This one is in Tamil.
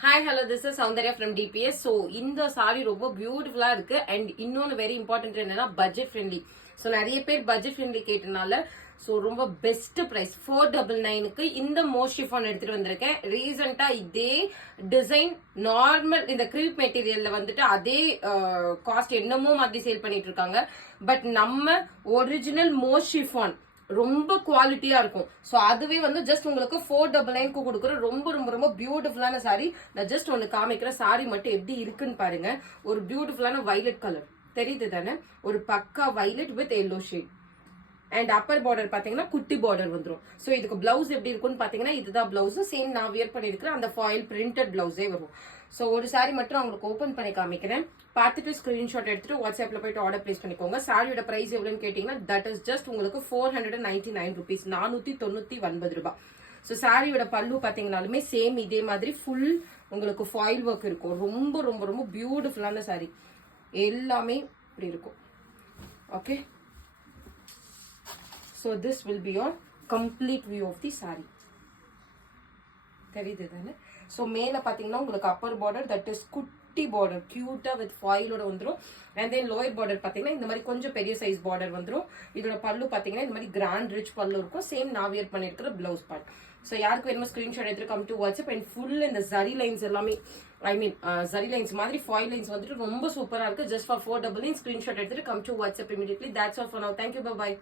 Hi, hello, this is Soundarya from DPS. So, இந்த சாரி ரொம்ப பியூட்டிஃபுல்லா இருக்கு அண்ட் இன்னொன்னு வெரி இம்பார்ட்டன்ட் என்னன்னா பட்ஜெட் ஃப்ரெண்ட்லி. ஸோ நிறைய பேர் பட்ஜெட் ஃப்ரெண்ட்லி கேட்டனால ஸோ ரொம்ப பெஸ்ட் ப்ரைஸ் 499க்கு இந்த மோஸ்ட் ஷிஃபான் எடுத்துட்டு வந்திருக்கேன். ரீசெண்டா இதே டிசைன் நார்மல் இந்த கிரீப் மெட்டீரியல்ல வந்துட்டு அதே காஸ்ட் என்னமோ மாதிரி சேல் பண்ணிட்டு இருக்காங்க. பட் நம்ம ஒரிஜினல் மோஸ்ட் ஷிஃபான் ரொம்ப குவாலிட்டியா இருக்கும். ஸோ அதுவே வந்து ஜஸ்ட் உங்களுக்கு 499க்கு கொடுக்குற ரொம்ப ரொம்ப ரொம்ப பியூட்டிஃபுல்லான சாரி. நான் ஜஸ்ட் ஒன்னு காமிக்கிறேன். சாரி மட்டும் எப்படி இருக்குன்னு பாருங்க. ஒரு பியூட்டிஃபுல்லான வைலட் கலர் தெரியுது தானே, ஒரு பக்கா violet with yellow shade and upper border பாத்தீங்கன்னா குட்டி பார்டர் வந்துடும். ஸோ இதுக்கு பிளவுஸ் எப்படி இருக்கும்னு பாத்தீங்கன்னா இதுதான் பிளவுஸ். சேம் நான் வியர் பண்ணிருக்கிறேன் அந்த ஃபாயில் பிரிண்டட் பிளவுஸே வரும். ஸோ ஒரு சாரி மட்டும் அவங்களுக்கு ஓப்பன் பண்ணி காமிக்கிறேன். பார்த்துட்டு ஸ்கிரீன்ஷாட் எடுத்துட்டு வாட்ஸ்அப்ல போயிட்டு ஆர்டர் பிளேஸ் பண்ணிக்கோங்க. சாரியோட பிரைஸ் எவ்வளவுன்னு கேட்டீங்கன்னா தட் இஸ் ஜஸ்ட் உங்களுக்கு 499 rupees, 499 ரூபாய். ஸோ சாரியோட பல்லு பாத்தீங்கன்னாலுமே சேம் இதே மாதிரி ஃபுல் உங்களுக்கு ஃபாயில் ஒர்க் இருக்கும். ரொம்ப ரொம்ப ரொம்ப பியூட்டிஃபுல்லான சாரி எல்லாமே இப்படி இருக்கும். Okay, so this will be your complete view of the saree. தெரியுது தானே. ஸோ மேல பாத்தீங்கன்னா உங்களுக்கு அப்பர் பார்டர் தட் இஸ் குட்டி பார்டர் கியூட்டா வித் ஃபாயிலோட வந்துடும். அண்ட் தென் லோயர் பார்டர் பாத்தீங்கன்னா இந்த மாதிரி கொஞ்சம் பெரிய சைஸ் பார்டர் வந்துடும். இதோட பல்லு பாத்தீங்கன்னா இந்த மாதிரி கிராண்ட் ரிச் பல்லு இருக்கும். சேம் நான் வியர் பண்ணிருக்கிற பிளவுஸ் பார்ட். ஸோ யாருக்கு வேணுமோ ஸ்கிரீன்ஷாட் எடுத்து come to WhatsApp. And full இந்த ஜரி லைன்ஸ் எல்லாமே ஐ மீன் ஜரி லைன்ஸ் மாதிரி ஃபாயில் லைன்ஸ் வந்துட்டு ரொம்ப சூப்பரா இருக்கு. ஜஸ்ட் ஃபார் 499 ஸ்கிரீன்ஷாட் எடுத்துட்டு come to WhatsApp immediately. That's all for now. Thank you, by.